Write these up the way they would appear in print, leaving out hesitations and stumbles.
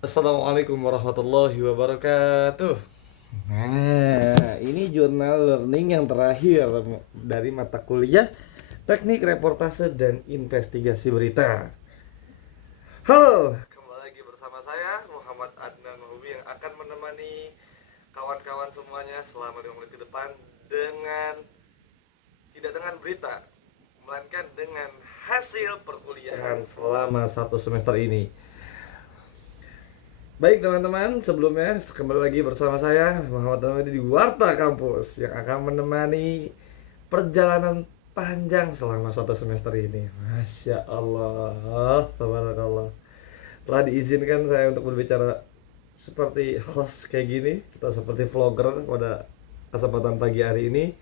Assalamualaikum warahmatullahi wabarakatuh. Nah, ini jurnal learning yang terakhir dari mata kuliah Teknik Reportase dan Investigasi Berita. Halo, kembali lagi bersama saya Muhammad Adnan Mahubi yang akan menemani kawan-kawan semuanya selama 5 menit ke depan dengan tidak dengan berita, melainkan dengan hasil perkuliahan selama satu semester ini. Baik teman-teman, sebelumnya kembali lagi bersama saya Muhammad Ramadi di Warta Kampus yang akan menemani perjalanan panjang selama satu semester ini. Masya Allah, tabarakallah. Telah diizinkan saya untuk berbicara seperti host kayak gini atau seperti vlogger pada kesempatan pagi hari ini.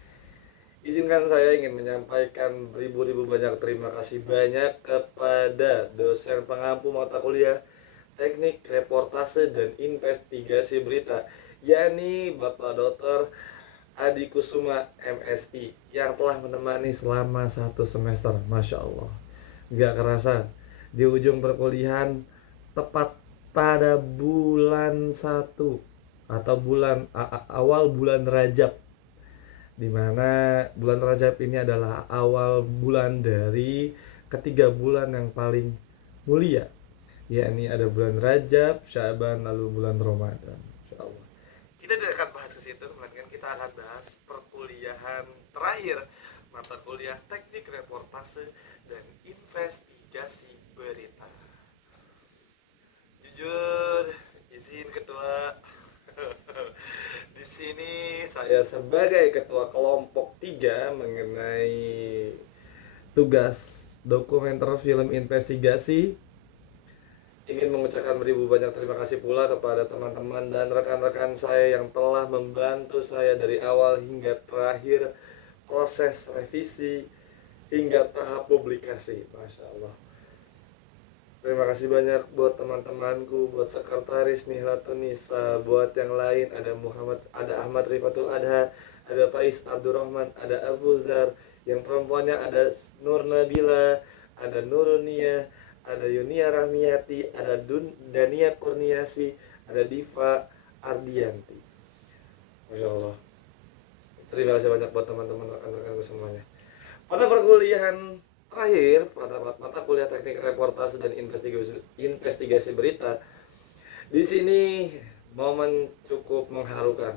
Izinkan saya ingin menyampaikan ribu-ribu banyak terima kasih banyak kepada dosen pengampu mata kuliah Teknik Reportase dan Investigasi Berita, yakni Bapak Dr. Adi Kusuma MSI yang telah menemani selama satu semester. Masya Allah, gak kerasa di ujung perkuliahan tepat pada bulan satu atau awal bulan Rajab, dimana bulan Rajab ini adalah awal bulan dari ketiga bulan yang paling mulia, yakni ada bulan Rajab, Syaban, lalu bulan Ramadan. Insyaallah. Kita tidak akan bahas ke situ, melainkan kita akan bahas perkuliahan terakhir mata kuliah Teknik Reportase dan Investigasi Berita. Jujur, izin ketua. Di sini saya sebagai ketua kelompok 3 mengenai tugas dokumenter film investigasi ingin mengucapkan beribu banyak terima kasih pula kepada teman-teman dan rekan-rekan saya yang telah membantu saya dari awal hingga terakhir proses revisi hingga tahap publikasi. Masya Allah. Terima kasih banyak buat teman-temanku, buat sekretaris Nihlatun Nisa, buat yang lain ada Ahmad Rifatul Adha, ada Faiz Abdurrahman, ada Abu Zar, yang perempuannya ada Nur Nabila, ada Nurunia, ada Yunia Rahmiyati, ada Dania Kurniasi, ada Diva Ardianti. Masya Allah. Terima kasih banyak buat teman-teman rekan-rekanku semuanya. Pada perkuliahan terakhir, pada mata kuliah Teknik Reportase dan Investigasi Berita, di sini momen cukup mengharukan,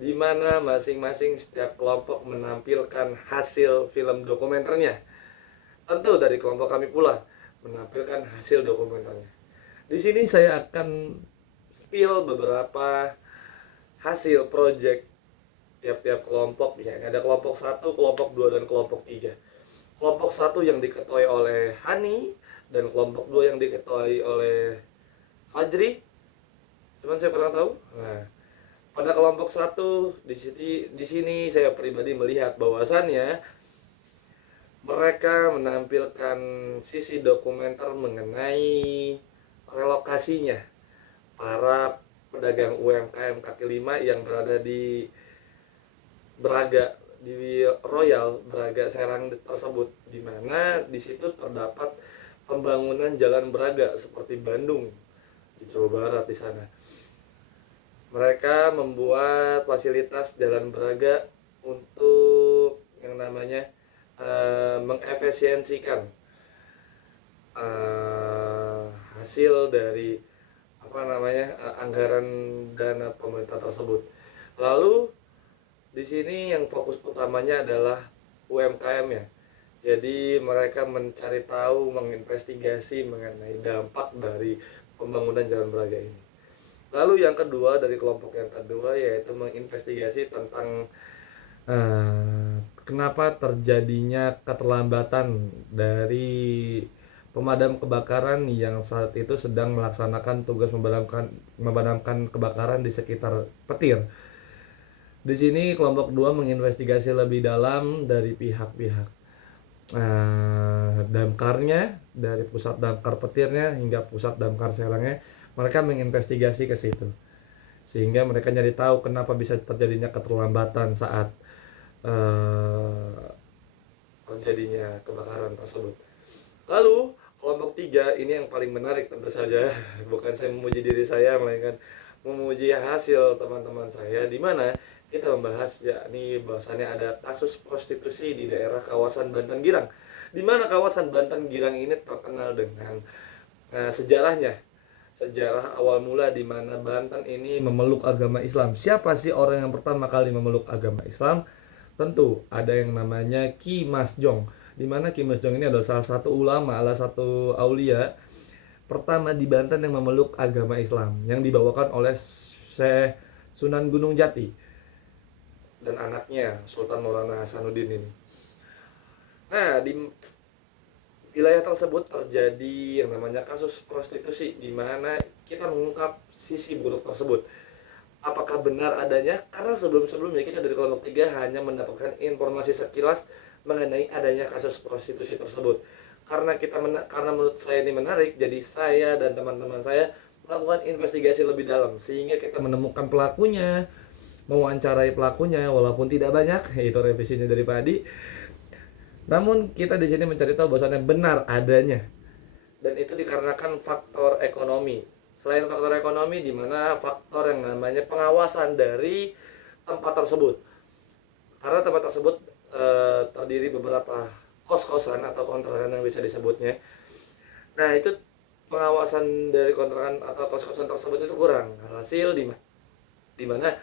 di mana masing-masing setiap kelompok menampilkan hasil film dokumenternya. Tentu dari kelompok kami pula menampilkan hasil dokumenternya. Di sini saya akan spill beberapa hasil project tiap-tiap kelompok. Misalnya ada kelompok 1, kelompok 2, dan kelompok 3. Kelompok 1 yang diketuai oleh Hani dan kelompok 2 yang diketuai oleh Fajri. Cuman saya kurang tahu. Nah, pada kelompok 1 di sini saya pribadi melihat bahwasannya mereka menampilkan sisi dokumenter mengenai relokasinya para pedagang UMKM kaki lima yang berada di Braga, di Royal Braga Serang tersebut, di mana di situ terdapat pembangunan jalan Braga seperti Bandung di Jawa Barat di sana. Mereka membuat fasilitas jalan Braga untuk yang namanya mengefisiensikan hasil dari anggaran dana pemerintah tersebut. Lalu di sini yang fokus utamanya adalah UMKM ya. Jadi mereka mencari tahu, menginvestigasi mengenai dampak dari pembangunan Jalan Braga ini. Lalu yang kedua, dari kelompok yang kedua, yaitu menginvestigasi tentang kenapa terjadinya keterlambatan dari pemadam kebakaran yang saat itu sedang melaksanakan tugas memadamkan kebakaran di sekitar petir. Di sini kelompok 2 menginvestigasi lebih dalam dari pihak-pihak damkarnya, dari pusat damkar petirnya hingga pusat damkar Serangnya. Mereka menginvestigasi ke situ, sehingga mereka nyari tahu kenapa bisa terjadinya keterlambatan saat terjadinya kebakaran tersebut. Lalu Kelompok 3 ini yang paling menarik tentu saja. Bukan saya memuji diri saya, melainkan memuji hasil teman-teman saya, di mana kita membahas yakni bahwasannya ada kasus prostitusi di daerah kawasan Banten Girang, di mana kawasan Banten Girang ini terkenal dengan sejarahnya, sejarah awal mula di mana Banten ini memeluk agama Islam. Siapa sih orang yang pertama kali memeluk agama Islam? Tentu ada yang namanya Ki Mas Jong, di mana Ki Mas Jong ini adalah salah satu ulama, salah satu aulia pertama di Banten yang memeluk agama Islam, yang dibawakan oleh Syekh Sunan Gunung Jati dan anaknya Sultan Maulana Hasanuddin ini. Nah, di wilayah tersebut terjadi yang namanya kasus prostitusi, di mana kita mengungkap sisi buruk tersebut. Apakah benar adanya? Karena sebelum-sebelumnya kita dari kelompok 3 hanya mendapatkan informasi sekilas mengenai adanya kasus prostitusi tersebut. Karena menurut saya ini menarik, jadi saya dan teman-teman saya melakukan investigasi lebih dalam sehingga kita menemukan pelakunya, mewawancarai pelakunya walaupun tidak banyak, itu revisinya dari Pak Adi. Namun kita di sini mencari tahu bahwasannya benar adanya, dan itu dikarenakan faktor ekonomi. Selain faktor ekonomi, di mana faktor yang namanya pengawasan dari tempat tersebut. Karena tempat tersebut terdiri beberapa kos-kosan atau kontrakan yang bisa disebutnya. Nah, itu pengawasan dari kontrakan atau kos-kosan tersebut itu kurang. Hasil di mana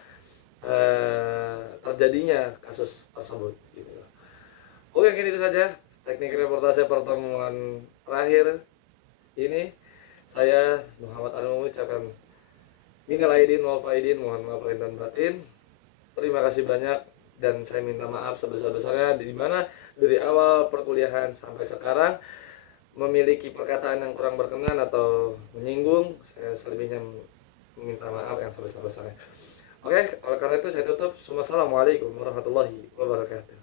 terjadinya kasus tersebut gitu. Oke, mungkin itu saja teknik reportase pertemuan terakhir ini. Saya Muhammad Anwar mengucapkan minal aidin wal faidin, mohon maaf lahir dan batin. Terima kasih banyak dan saya minta maaf sebesar-besarnya di mana dari awal perkuliahan sampai sekarang memiliki perkataan yang kurang berkenan atau menyinggung. Saya selebihnya meminta maaf yang sebesar-besarnya. Oke, oleh karena itu saya tutup. Assalamualaikum warahmatullahi wabarakatuh.